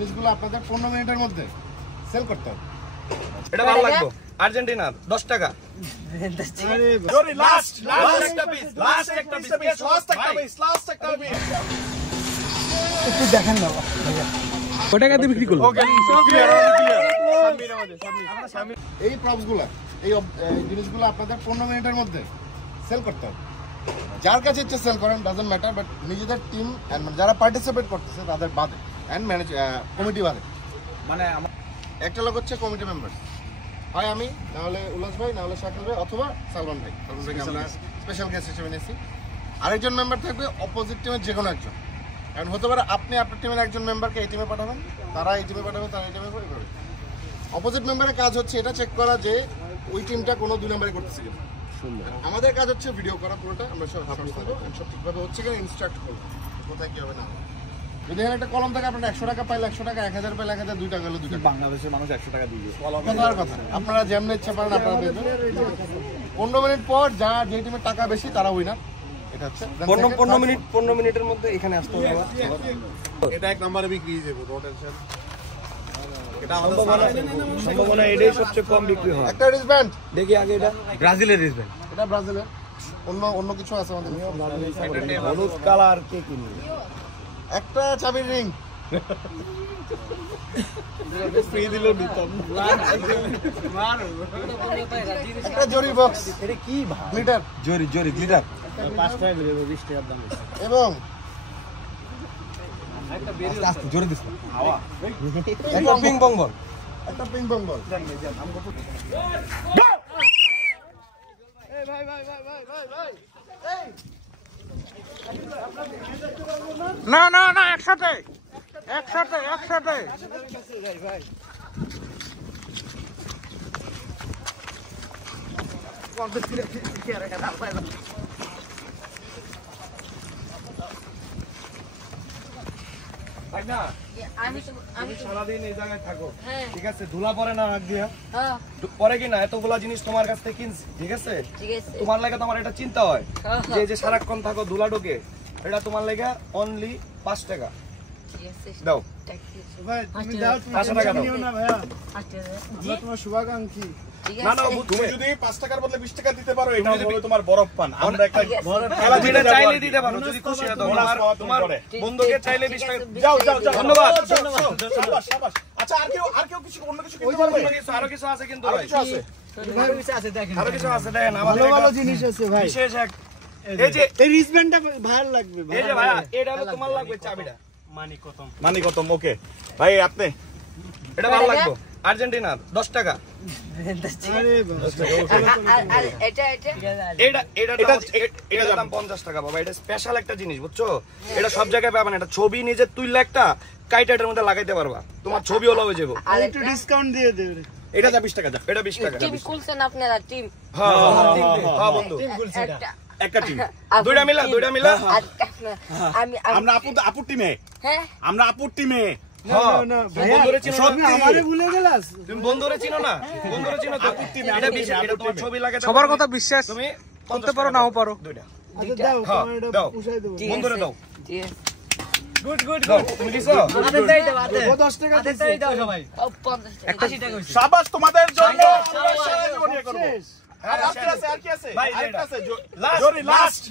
জিনিসগুলো আপনাদের 15 মিনিটের মধ্যে সেল করতে হবে। এটা ভালো লাগবে আর্জেন্টিনা 10 টাকা। জরি লাস্ট একটা পিস, লাস্ট একটা পিস, লাস্ট একটা পিস। একটু দেখেন না কত টাকা দিয়ে বিক্রি করলো? ওকে ক্লিয়ার এই প্রপসগুলো এই জিনিসগুলো আপনাদের 15 মিনিটের মধ্যে সেল করতে হবে। যার কাছে ইচ্ছে সেল করেন, ডাজন্ট ম্যাটার, বাট নিজেদের টিম এন্ড যারা পার্টিসিপেট করতেছে তাদের বাদে এন্ড ম্যানেজ কমিটি বাদে। মানে একটা লোক হচ্ছে কমিটি মেম্বার, হয় আমি, না হলে উল্লাস ভাই, না হলে শাকিল ভাই, অথবা সালমান ভাই। সালমান ভাইকে আমরা স্পেশাল গেস্ট হিসেবে নিয়েছি। আরেকজন মেম্বার থাকবে অপোজিট টিমের যে কোনো একজন। কারণ হতে পারে আপনি আপনার টিমের একজন মেম্বারকে এই টিমে পাঠাবেন, তারা এই টিমে পাঠাবে, তারা এই টিমে পাঠাবে। অপোজিট মেম্বারের কাজ হচ্ছে এটা চেক করা যে ওই টিমটা কোনো 2 নম্বরে করতেছে কিনা। আমাদের কাজ হচ্ছে ভিডিও করা পুরোটা, আমরা সব সব ঠিকভাবে হচ্ছে কিনা ইনস্ট্রাক্ট করবো কোথায় কি হবে না। যদি এখানে একটা কলম থাকে আপনার 100 টাকা পাইলে 100 টাকা, 1000 পাইলে 1000, 2 টাকা হলে 2 টাকা। বাংলাদেশের মানুষ 100 টাকা দিয়ে কথার কথা, আপনারা যেমন ইচ্ছা পারেন আপনারা দেবেন। 15 মিনিট পর যা যে টিমের টাকা বেশি তারা উইনার। এটা হচ্ছে 15 মিনিটের মধ্যে এখানে আসতে হবে। এটা এক নম্বরে বিক্রি হয়ে যাবে, নো টেনশন। এটা সম্ভাবনা এটাই সবচেয়ে কম বিক্রি হয়। একটা রিসব্যান্ড দেখি আগে এটা ব্রাজিলের রিসব্যান্ড। এটা ব্রাজিলের, অন্য কিছু আছে আমাদের। হলুদ কালার কে কিনবে? একটা চাবির রিং ফ্রি দিল নিতাম। একটা জরি বক্স, এটা কি ভাই? গ্লিটার, জরি গ্লিটার 5 টাকা দিলে 20 টাকার দাম। এবং আস্তে জোরে দিস না। হাওয়া একটা পিং পং বল। একটা পিং পং বল। না না না, একসাথে একসাথে একসাথে। ভাই না আমি সারাদিন এই জায়গায় থাকো, হ্যাঁ ঠিক আছে? ধুলা পরে না রাখ দিয়া হ্যাঁ পরে কি না এতগুলা জিনিস তোমার কাছ থেকে কিনছি, ঠিক আছে? ঠিক আছে তোমার লাগে তোমার এটা চিন্তা হয় যে যে সারাক্ষণ থাকো ধুলা ঢোকে, এটা তোমার লাগে অনলি 5 টাকা ঠিক আছে দাও। ভাই তুমি দাও, তুমি 500 টাকা দাও। নিও না ভাইয়া, আচ্ছা আমরা তোমার শুভাকাঙ্ক্ষী। ঠিক না না, আছে তুমি যদি 5 টাকার বদলে 20 টাকা দিতে পারো, এটা হবে তোমার বরফ পান। আমরা একটা খেলা যেটা চাইলে দিতে পারো, যদি খুশি হয় তোমার বন্ধুকে চাইলে 20 টাকা যাও যাও যাও। ধন্যবাদ। শাবাশ শাবাশ। আচ্ছা আর কেউ কিছু অন্য কিছু কিনতে অন্য পারবে? কিছু আরো কিছু আছে কিন্তু আরো ভাই, কিছু আছে? আরো কিছু আছে দেখেন আমাদের ভালো ভালো এটা জিনিস আছে ভাই। বিশেষ এক এই যে এই রিসব্যান্ডটা ভালো লাগবে এই যে ভাইয়া এটা হলো তোমার লাগবে চাবিটা, মানি কত? ওকে ভাই আপনি এটা ভালো লাগবে আর্জেন্টিনা 10 টাকা। আরে বাবা, আর এটা এটা দাম 50 টাকা বাবা। এটা স্পেশাল একটা জিনিস বুঝছো, এটা সব জায়গায় পাবে না। এটা ছবি নিজে তুললে একটা কাইটাটার মধ্যে লাগাইতে পারবা, তোমার ছবি হলো হয়ে যাবে। আর একটু ডিসকাউন্ট দিয়ে দেবে। এটা যা 20 টাকা যা। এটা 20 টাকা। টিম খুলছেন আপনারা টিম হ্যাঁ হ্যাঁ বন্ধু, একটা টিম। দুইটা মিলা আমি আমরা আপুর টিমে, হ্যাঁ আমরা আপুর টিমে। হ্যাঁ না তুমি বন্ধুরে চিনো না? তুমি আমারে ভুলে গেলাস। তুমি বন্ধুরে চিনো না? বন্ধুরে চিনো তো? এটা এটা তোমার ছবি লাগাতে সবার কথা বিশ্বাস তুমি করতে পারো নাও পারো। দুইটা আচ্ছা দাও, হ্যাঁ, তোমার এটা দাও। পুষাই দেবো। ঠিক বন্ধুরে আছে, দাও। ঠিক আছে দাও, তুমি দিছো? ও 10 টাকা দিচ্ছে। ও 50 টাকা 80 টাকা শাবাশ তোমাদের জন্য। আমরা সারা জীবন ইয়ে করবো। শেষ। আর কি আছে? আর কি আছে? ভাই, আরেকটা আছে। লাস্ট, জরি লাস্ট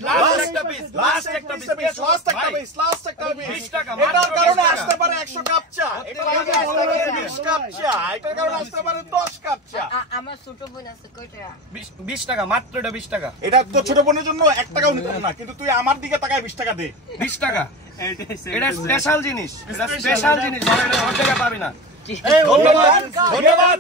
একটা পিস, লাস্ট একটা পিস, লাস্ট একটা পিস, লাস্ট একটা পিস। 20 টাকা, এটার মাত্র কারণে 20 আসতে পারে 100 কাপ চা, এটার কারণে আসতে পারে 20 কাপ চা, এটার কারণে আসতে পারে 10 কাপ চা। আমার ছোট বোন আছে কয় টাকা 20 টাকা, মাত্র এটা 20 টাকা। এটা তো ছোট বোনের জন্য 1 টাকাও নিতাম না, কিন্তু তুই আমার দিকে তাকায় 20 টাকা দে। 20 টাকা, এটা স্পেশাল জিনিস, এটা স্পেশাল জিনিস, মানে এটা সব জায়গায় পাবি না। ধন্যবাদ ধন্যবাদ।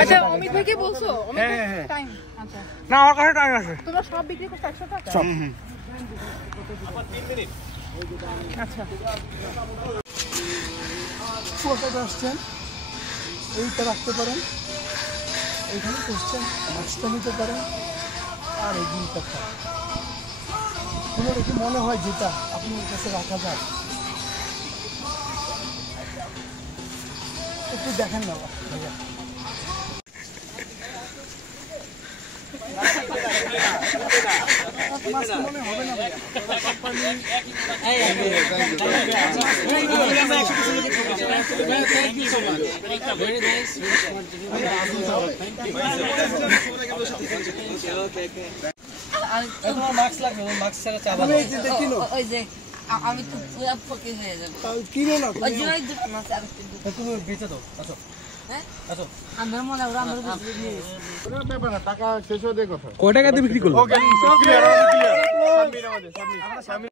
আচ্ছা অমিত ভাইকে বলছো? হ্যাঁ। টাইম আচ্ছা না আমার কাছে টাইম আছে। তোমরা সব বিক্রি করছো 100 টাকা? আচ্ছা কোথায় আসছেন এইটা রাখতে পারেন, এখানে কোশ্চেন মাছটা নিতে পারেন, আর এই দুইটা কোনো কি মনে হয় যেটা আপনার কাছে রাখা যায়? একটু দেখেন না ভাইয়া। মনে হবে না ভাইয়া। আমি এই যে দেখি না। ওই যে আমি তো পুরো ফকির হয়ে যাবো। কিনো না ওই যে ওই দোকান আছে আর একটু দূরে। তুমি বেঁচে দাও। আচ্ছা হ্যাঁ? আচ্ছা আমার মনে হয় ওরা আমার বুঝে নিয়ে গেছে। কোনো ব্যাপার না, টাকা শেষ হয়ে দিয়ে কথা। কয় টাকা দিয়ে বিক্রি করলো? ওকে,